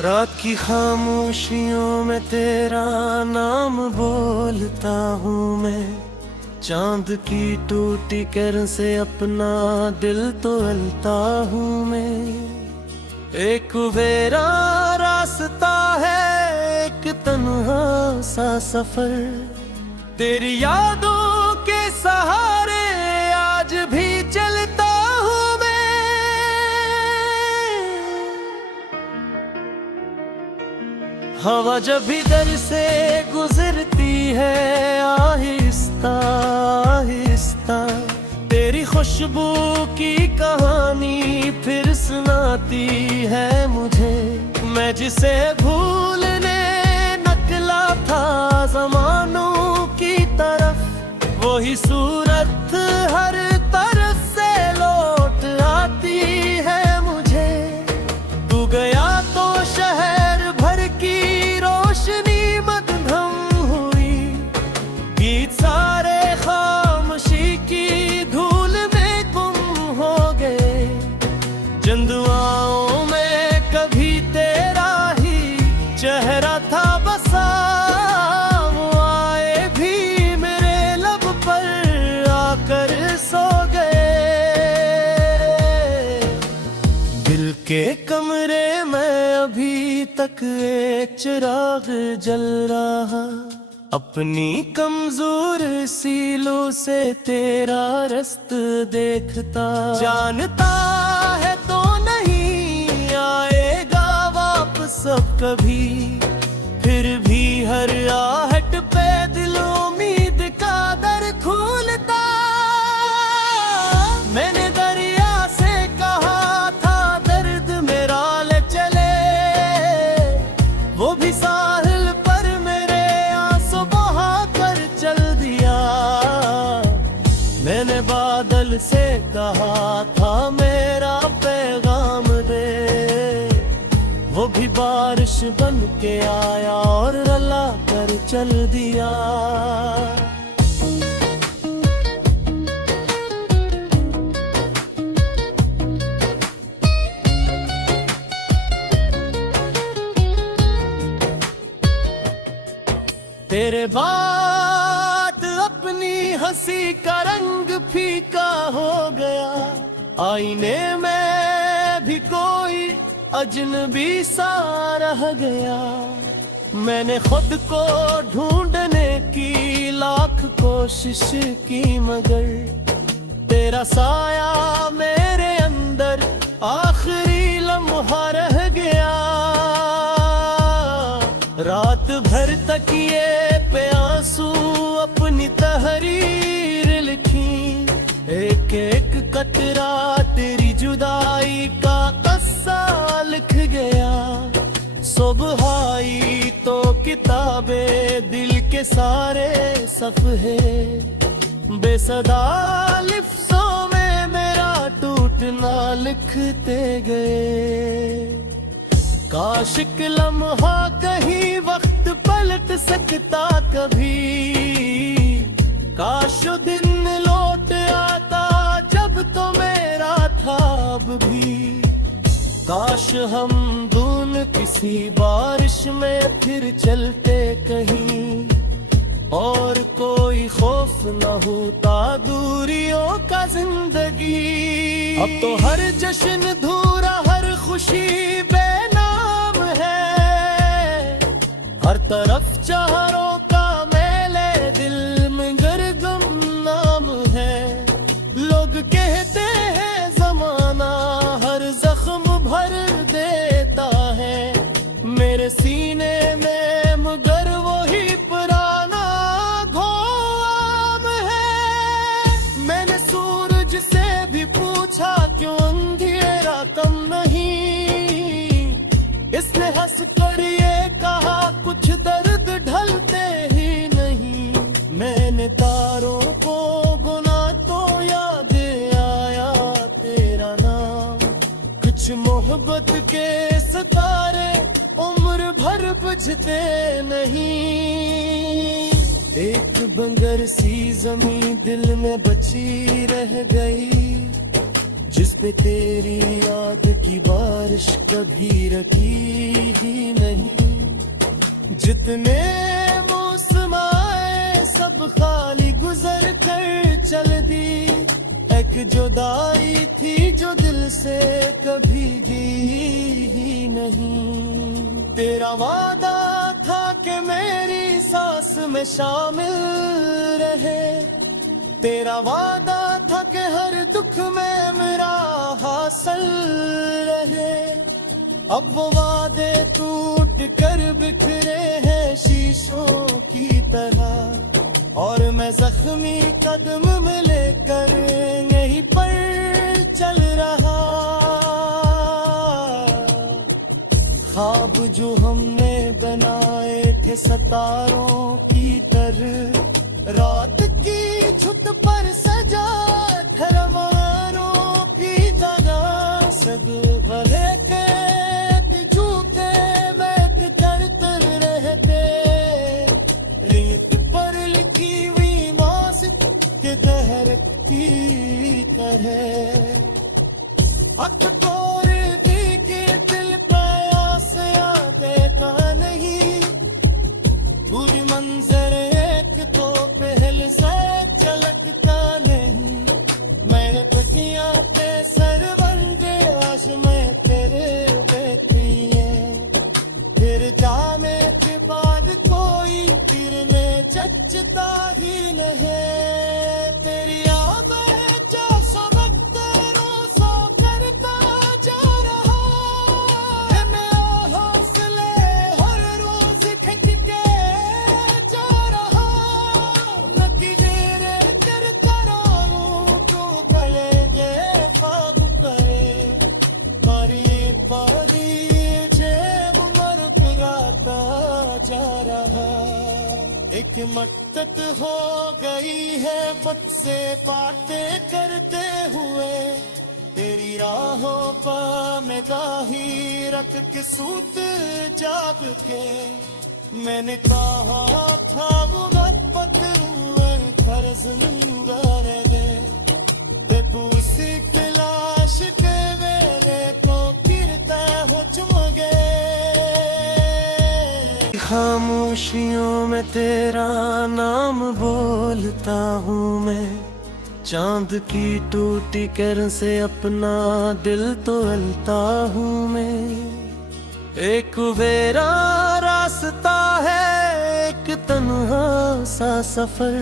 रात की खामोशियों में तेरा नाम बोलता हूँ मैं। चांद की टूटी किरण से अपना दिल तो अलता हूँ मैं। एक वेरा रास्ता है, एक तन्हा सा सफर, तेरी यादों के सहारे आज भी चलता हूँ मैं। हवा जब इधर से गुजरती है आहिस्ता आहिस्ता, तेरी खुशबू की कहानी फिर सुनाती है मुझे। मैं जिसे भूलने निकला था ज़मानों की तरफ, वही सूरत हर तरफ से लौट आती है मुझे। तू गया तो शहर भर की रोशनी मद्धम हुई, गीत सारे खामोशी की धूल में गुम हो गए। जिन दुआओं में कभी तेरा ही चेहरा था बसा, वो आए भी मेरे लब पर आकर सो गए। दिल के कमरे में अभी तक एक चिराग जल रहा, अपनी कमजोर सीलों से तेरा रास्ता देखता। जानता है तो नहीं आएगा वापस अब कभी, फिर भी हर आहट पे दिल उम्मीद का दर खोलता। मैंने दरिया से कहा था दर्द मेरा ले चले, वो भी साहिल पर मेरे आंसू बहा कर चल दिया। मैंने बादल से कहा था मेरा पैगाम दे, वो भी बारिश बन के आया और रला कर चल दिया। तेरे बाद अपनी हंसी का रंग फीका हो गया, आईने में भी कोई अजनबी सा रह गया। मैंने खुद को ढूंढने की लाख कोशिश की, मगर तेरा साया मेरे अंदर आखिरी लम्हा रह गया। रात भर तकिए पे आंसू अपनी तहरीर लिखी, एक एक कतरा तेरी जुदाई का कस्सा लिख गया। सुबह आई तो किताबें दिल के सारे सफ़े, बेसदा लिफ्ज़ों में मेरा टूटना लिखते गए। काश एक लम्हा कहीं वक्त पलट सकता कभी, काश वो दिन लौट आता जब तो मेरा था अब भी। काश हम दोनों किसी बारिश में फिर चलते कहीं, और कोई खौफ न होता दूरियों का जिंदगी। अब तो हर जश्न धूरा हर खुशी बेनाम है, हर तरफ चारों का मेले दिल में गरगम नाम है। लोग कहते हैं जमाना हर जख्म भर देता है मेरे सीने में, मगर वही पुराना घाव है। मैंने सूरज से भी पूछा क्यों अंधेरा कम नहीं, इसने हंस कर ये कहा कुछ दर्द ढलते ही नहीं। मैंने तारों को गुना तो याद आया तेरा नाम, कुछ मोहब्बत के सितारे उम्र भर बुझते नहीं। एक बंगर सी जमीन दिल में बची रह गई, जिस पे तेरी याद की बारिश कभी रखी ही नहीं। जितने मौसम आए सब खाली गुजर कर चल दी। एक जुदाई थी जो दिल से कभी गई ही नहीं। तेरा वादा था कि मेरी सांस में शामिल रहे। तेरा वादा था कि हर दुख में मेरा हासिल रहे। अब वो वादे टूट कर बिखरे हैं शीशों की तरह, और मैं जख्मी कदम में लेकर यहीं पर चल रहा। ख्वाब जो हमने बनाए थे सितारों की तरह, रात की छुट पर सजा खरवारों की जगह। सग भले के झूठे बैठ कर तर रहते, रेत पर लिखी हुई मासिक के दहरती करे। हक तोड़ दी के दिल प्यास देता नहीं। पूरी मंजर एक तो पहले से चलकता नहीं। मेरे पतियां पे सर बंदे आज मैं तेरे बेटी है। फिर जाने के बाद कोई फिरने चचता ही नहीं। तेरी यादें जो सबक रोज़ा करता जा रहा है। मैं हौसले हर रोज खिंच के जा रहा। नतीजे करता रहूं तो कलेजे ख्वाब करे। पर ये पीछे उम्र पुराता जा रहा। एक मक्तत हो गई है मुझसे बातें करते हुए। तेरी राहों पर निगाही रख के सूत जाग के। मैंने कहा था मोहब्बत फर्ज नंबर गे। तू उसी तलाश के मेरे को गिरता हो चुम गए। खामोशियों में तेरा नाम बोलता हूँ मैं। चांद की टूटी किरण से अपना दिल तोलता हूँ मैं। एक बेरा रास्ता है एक तन्हा सा सफर।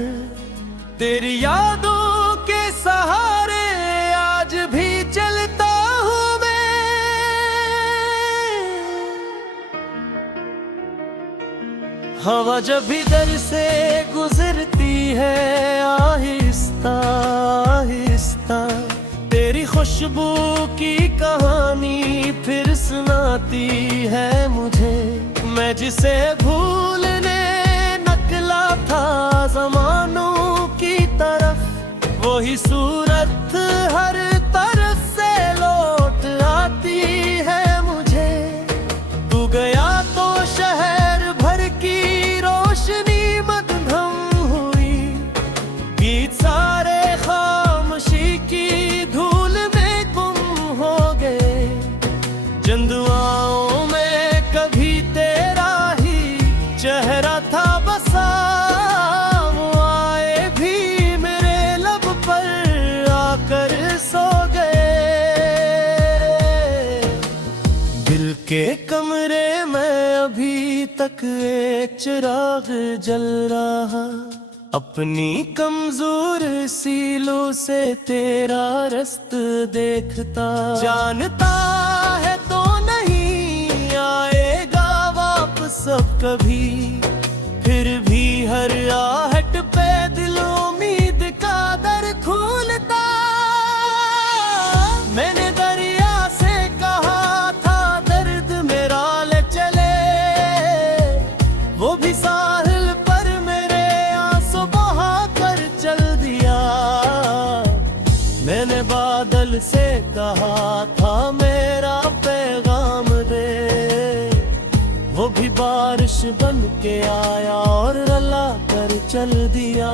तेरी यादों के सहारे आज भी चलता हूँ मैं। हवा जब इधर से गुजरती है आहिस्ता आहिस्ता, तेरी खुशबू की कहानी फिर सुनाती है मुझे। मैं जिसे भूलने निकला था जमानों की तरफ, वही सूरत हर तरफ से लौट आती है मुझे। तू गया तो शहर भर की रोशनी मद्धम हुई, गीत सारे खामोशी की धूल में गुम हो गए। जंदुआओं में कभी तेरा ही चेहरा था बसा, वो आए भी मेरे लब पर आकर सो गए। दिल के कमरे में अभी तक एक चिराग जल रहा, अपनी कमजोर सीलों से तेरा रस्त देखता। जानता है तो नहीं आएगा वापस अब कभी, फिर भी हर आहट पे दिल उम्मीद का दर खोलता। मैंने दरिया से कहा था दर्द मेरा ले चले, वो भी साहिल पर मेरे आंसू बहा कर चल दिया। मैंने बादल से कहा था मेरा पैगाम दे, वो भी बारिश बन के आया और रला कर चल दिया।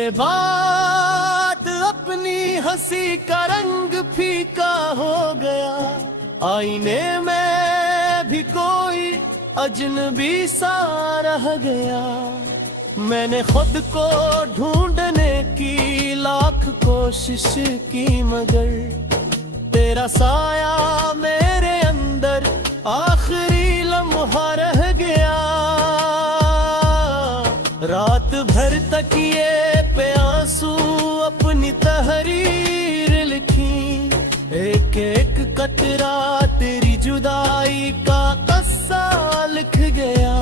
मेरे बात अपनी हंसी का रंग फीका हो गया, आईने में भी कोई अजनबी सा रह गया। मैंने खुद को ढूंढने की लाख कोशिश की, मगर तेरा साया मेरे अंदर आखिरी लम्हा रह गया। रात भर तकिए पे आंसू अपनी तहरीर लिखी, एक एक कतरा तेरी जुदाई का कस्सा लिख गया।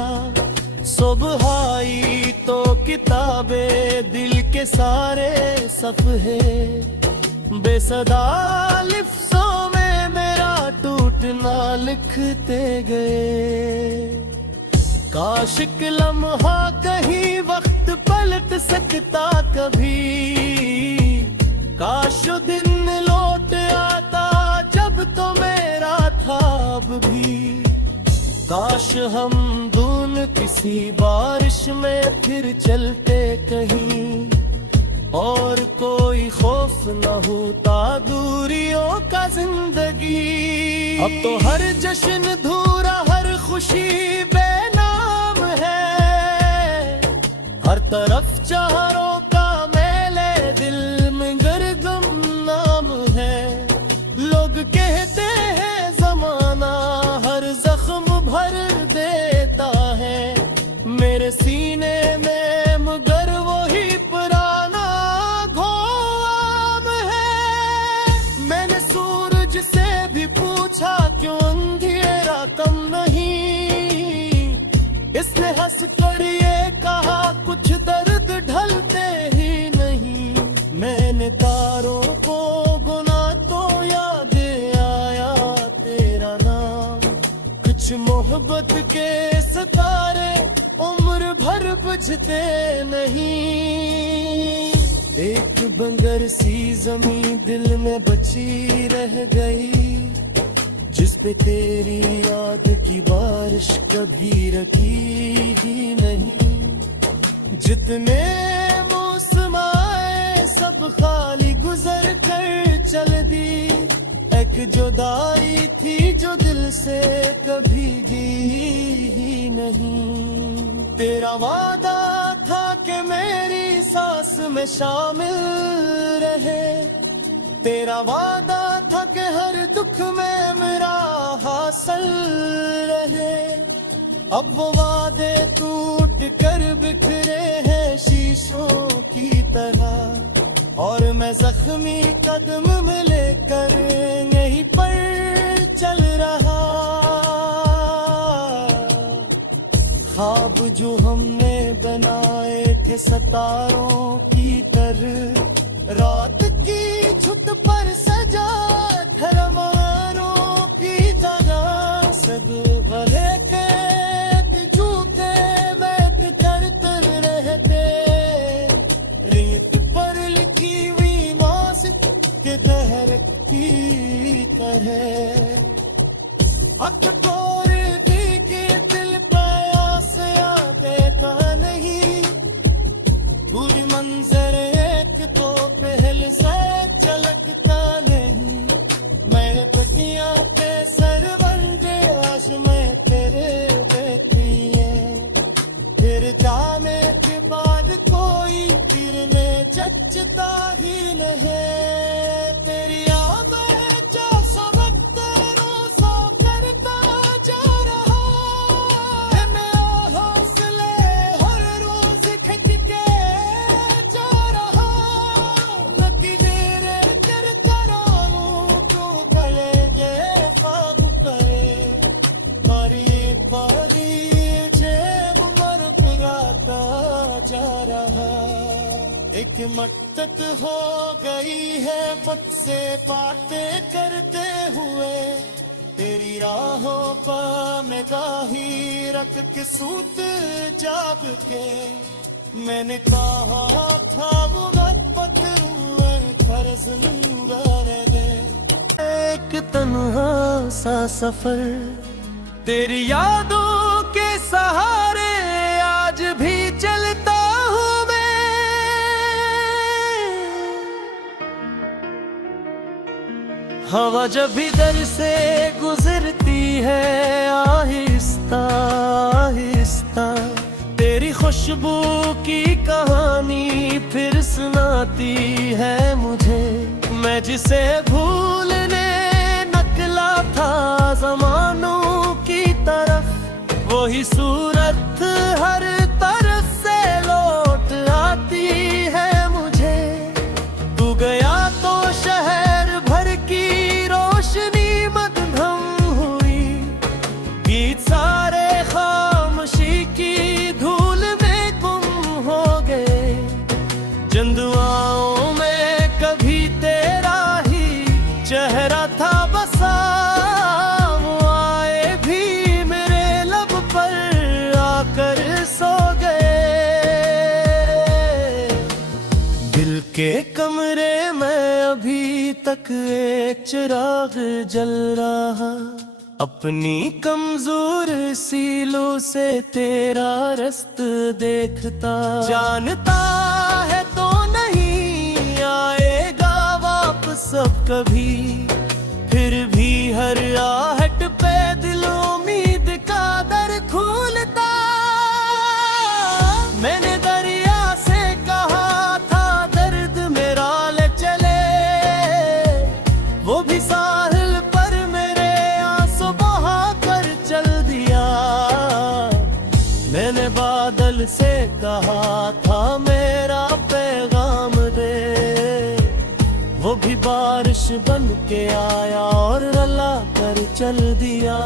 सुबह आई तो किताबे दिल के सारे सफ़े, बेसदा लिफ्ज़ों में मेरा टूटना लिखते गए। काश एक लम्हा कहीं वक्त पलट सकता कभी, काश वो दिन लौट आता जब तो मेरा था अब भी। काश हम दोनों किसी बारिश में फिर चलते कहीं, और कोई खौफ न होता दूरियों का जिंदगी। अब तो हर जश्न धूरा, हर खुशी बेनाम है, हर तरफ चारों का मेले दिल में गरगम नाम है। लोग कहते हैं ज़माना हर जख्म भर देता है मेरे सीने में, मगर वही पुराना घाव है। मैंने सूरज से भी पूछा क्यों अंधेरा कम नहीं, इसने हंस कर ये कहा कुछ दर्द ढलते ही नहीं। मैंने तारों को गुना तो याद आया तेरा नाम, कुछ मोहब्बत के सितारे उम्र भर बुझते नहीं। एक बंगर सी जमीन दिल में बची रह गई, जिस पे तेरी याद की बारिश कभी रखी ही नहीं। जितने मौसम आए सब खाली गुजर कर चल दी, एक जुदाई थी जो दिल से कभी गई ही नहीं। तेरा वादा था कि मेरी सांस में शामिल रहे, तेरा वादा था कि हर दुख में मेरा हासिल रहे। अब वो वादे टूट कर बिखरे हैं शीशों की तरह, और मैं जख्मी कदम में लेकर यहीं पर चल रहा। ख्वाब जो हमने बनाए थे सितारों की तरह, रात की छुत पर सजा धरमारों की जगह सब भले के झूठे बैठ कर तर रहते। रेत पर लिखी हुई मासिक के दहर की तरह, अकबर के दिल प्यास देता नहीं। बुरी मंजर एक तो पहल से चलकता नहीं, मेरे पटिया पे सरवंदे आज मैं तेरे बेटी है। फिर जाने के बाद कोई फिरने चचता ही नहीं, तेरी यादें जो सबक रोज़ा करता जा रहा है। मैं हौसले हर रोज खिंच के जा रहा, नतीजे रे करता रहूं तो कलेगे ख्वाब करे। मारी पारी जेब मर पुराता जा रहा, एक मक्तत हो गई है पद से बातें करते हुए। तेरी राहों पर निगाही रख के सूत जाग के, मैंने कहा था वो पत्थर जिंदा रहे। एक तन्हा सा सफर तेरी यादों के सहारे आज भी चलता हूँ मैं। हवा जब इधर से गुजरती है आहिस्ता आहिस्ता, तेरी खुशबू की कहानी फिर सुनाती है मुझे। मैं जिसे भूलने निकला था ज़मानों की तरफ, वही सूरत हर तरफ से लौट आती है मुझे। तू गया तो शहर भर की रोशनी मद्धम हुई, गीत सारे खामोशी की धूल में गुम हो गए। जिन दुआओं में कभी तेरा ही चेहरा था बसा, वो आए भी मेरे लब पर आकर सो गए। दिल के कमरे में अभी तक एक चिराग जल रहा, अपनी कमजोर सीलों से तेरा रस्त देखता। जानता है तो नहीं आएगा वापस अब कभी, फिर भी हर आहट पे दिल उम्मीद का दर खोलता। मैंने दरिया से कहा था दर्द मेरा ले चले, वो भी साहिल पर मेरे आंसू बहा कर चल दिया। मैंने बादल से कहा था मेरा पैगाम दे, वो भी बारिश बन के आया और रला कर चल दिया।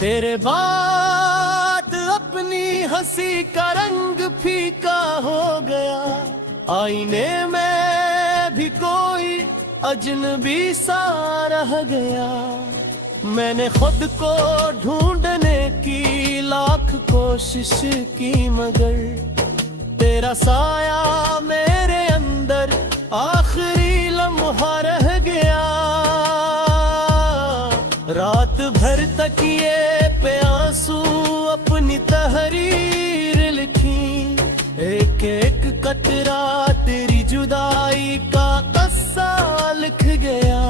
तेरे बाद अपनी हंसी का रंग फीका हो गया, आईने में भी कोई अजनबी सा रह गया। मैंने खुद को ढूंढने की लाख कोशिश की, मगर तेरा साया मेरे अंदर आखिरी लम्हा रह गया। रात भर तकिए पे आंसू अपनी तहरीर लिखी, एक एक कतरा तेरी जुदाई का कस्सा लिख गया।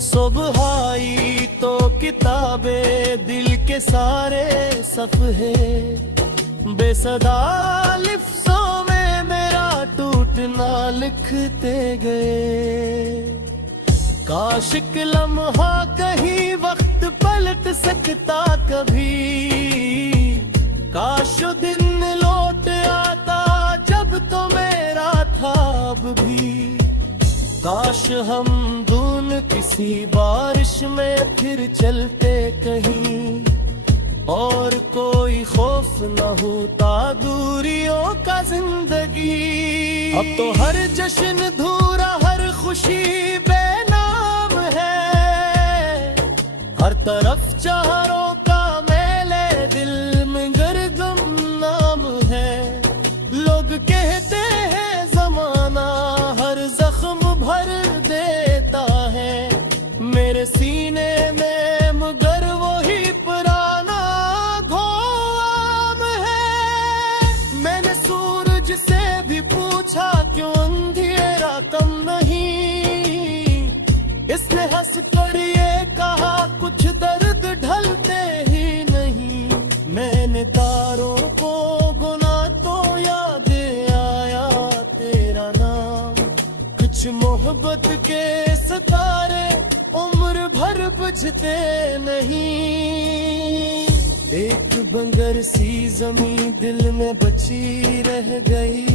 सुबह आई तो किताबे दिल के सारे सफ़े, बेसदा लिफ्ज़ों में मेरा टूटना लिखते गए। काश एक लम्हा कहीं वक्त पलट सकता कभी, काश वो दिन लौट आता जब तो मेरा था अब भी। काश हम दोनों किसी बारिश में फिर चलते कहीं, और कोई खौफ न होता दूरियों का जिंदगी। अब तो हर जश्न धूरा हर खुशी बेनाम है, हर तरफ चारों का मेले दिल में गर्दम नाम है। लोग कहते हैं जमाना हर जख्म भर देता है मेरे सीने में, मगर वही पुराना घोम है। मैंने सूरज से भी पूछा क्यों अंधेरा कम नहीं, इसने हंस कर ये कहा कुछ दर्द ढलते ही नहीं। मैंने तारों को गुना तो याद आया तेरा नाम, कुछ मोहब्बत के सितारे उम्र भर बुझते नहीं। एक बंगर सी जमीन दिल में बची रह गई,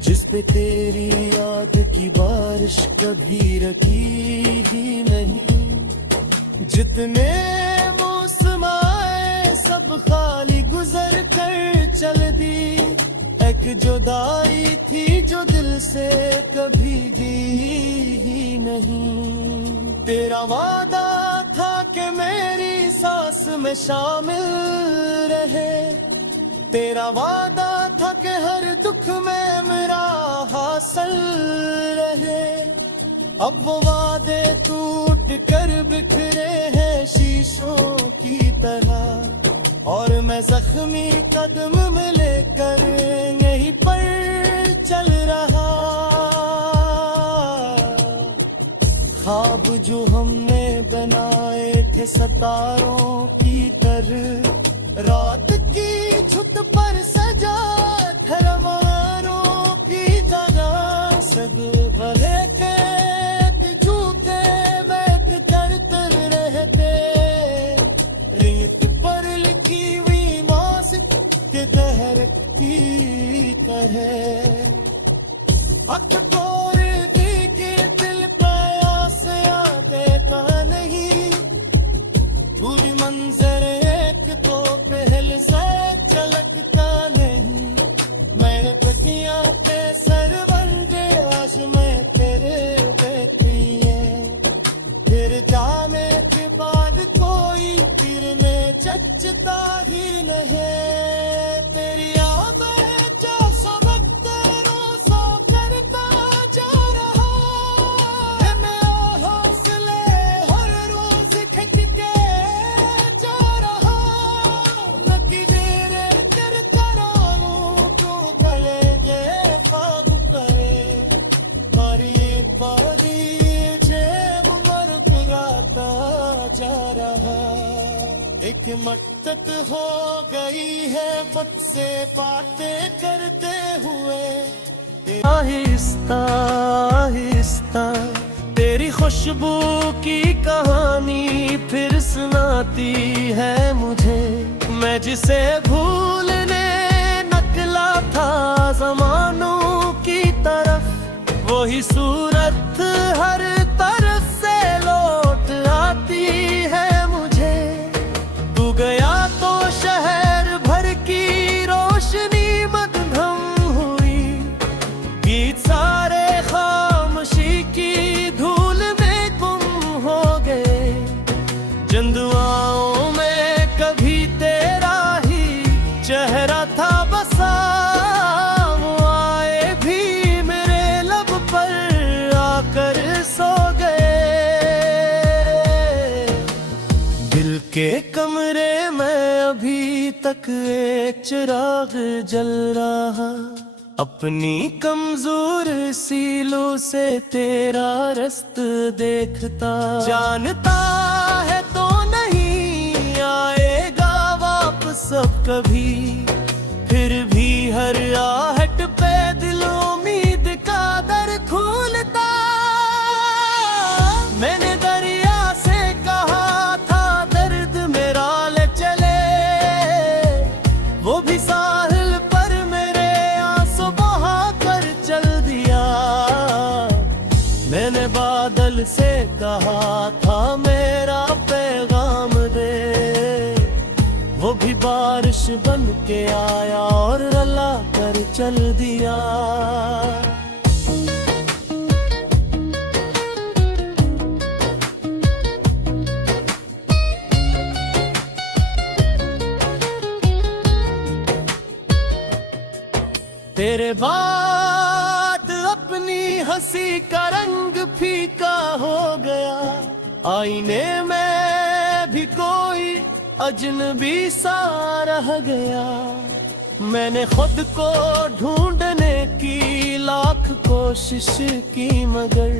जिस पे तेरी याद की बारिश कभी रखी ही नहीं। जितने मौसम आए सब खाली गुजर कर चल दी, एक जुदाई थी जो दिल से कभी गई ही नहीं। तेरा वादा था कि मेरी सांस में शामिल रहे, तेरा वादा था कि हर दुख में मेरा हासिल रहे। अब वो वादे टूट कर बिखरे हैं शीशों की तरह, और मैं जख्मी कदम में लेकर यहीं पर चल रहा। ख्वाब जो हमने बनाए थे सितारों की तरह, रात की छुत पर सजा खरमारों की जगह, सग भले के झूठे बैठ कर तर रहते, रेत पर लिखी हुई मासिक के दहरक की कहे। अख तोड़ती के दिल प्यास देता नहीं, पूरी मंजर एक तो पहले से चलकता नहीं। मैं पतियां पे सरवंदे आज मैं तेरे बैठी है, फिर जाने के बाद कोई फिरने चचता ही नहीं। तेरी यादें जो सबक तेरों सो करता जा रहा है, मैं हौसले हर रोज खिंच के जा रहा। लकी तेरे तेरे तरानों को कलेगे ख्वाब करे, पर ये पादी उम्र पुराता जा रहा। एक मक्तत हो गई है मुझसे बातें करते हुए, आहिस्ता आहिस्ता तेरी खुशबू की कहानी फिर सुनाती है मुझे। मैं जिसे भूलने निकला था ज़मानों की तरफ, वही सूरत हर तरफ से लौट आती है मुझे। तू गया तो शहर भर की रोशनी मद्धम हुई, गीत सारे खामोशी की धूल में गुम हो गए। जंदुआओं में कभी तेरा ही चेहरा था बसा, वो आए भी मेरे लब पर आकर सो गए। दिल के कमरे में अभी तक एक चिराग जल रहा, अपनी कमजोर सीलों से तेरा रस्त देखता। जानता है तो नहीं आएगा वापस अब कभी, फिर भी हर आहट पे दिल उम्मीद का दर खोलता। मैंने दरिया से कहा था दर्द मेरा ले चले, वो भी साहिल पर मेरे आंसू बहा कर चल दिया। मैंने बादल से कहा था मेरा पैगाम दे, वो भी बारिश बन के आया और रला कर चल दिया। तेरे बाद अपनी हंसी का रंग फीका हो गया, आईने में भी कोई अजनबी सा रह गया। मैंने खुद को ढूंढने की लाख कोशिश की, मगर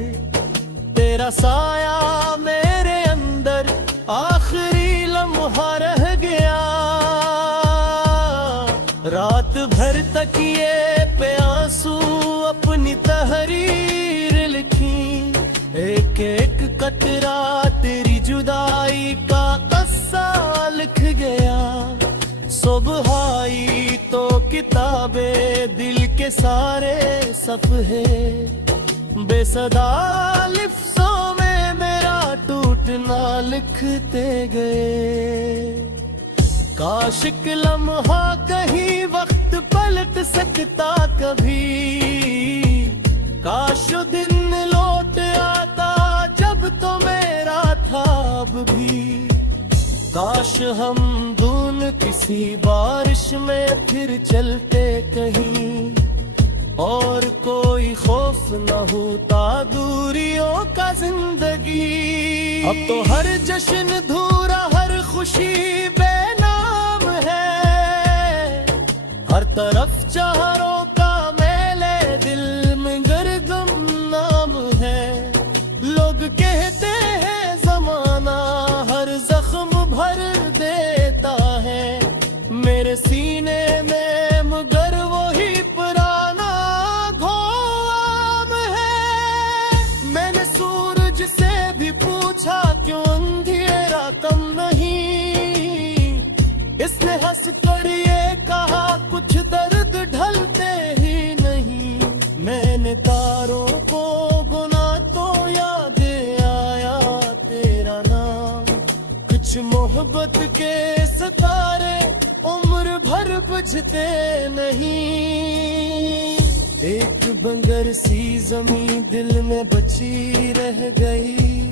तेरा साया मेरे अंदर आखिरी लम्हा रह गया। रात भर तकिए पे आंसू अपनी तहरीर लिखी, एक एक कतरा तेरी जुदाई का कस्सा लिख गया। सुबह आई तो किताबे दिल के सारे सफ़े, बेसदा लिफ्ज़ों में मेरा टूटना लिखते गए। काश एक लम्हा कहीं वक्त पलट सकता कभी, काश वो दिन लौट आता जब तो मेरा था अब भी। काश हम दोनों किसी बारिश में फिर चलते कहीं, और कोई खौफ न होता दूरियों का जिंदगी। अब तो हर जश्न धूरा, हर खुशी बेनाम है, हर तरफ चारों का मेले, दिल में गरगम नाम है। लोग कहते हैं जमाना हर जख्म भर देता है, मेरे सीने में मगर वही पुराना घोम है। मैंने सूरज से भी पूछा क्यों अंधेरा कम नहीं, इसने हंस कर ये कहा कुछ दर्द ढलते ही नहीं। मैंने तारों को गुना तो याद आया तेरा नाम, कुछ मोहब्बत के सितारे उम्र भर बुझते नहीं। एक बंगर सी जमीन दिल में बची रह गई।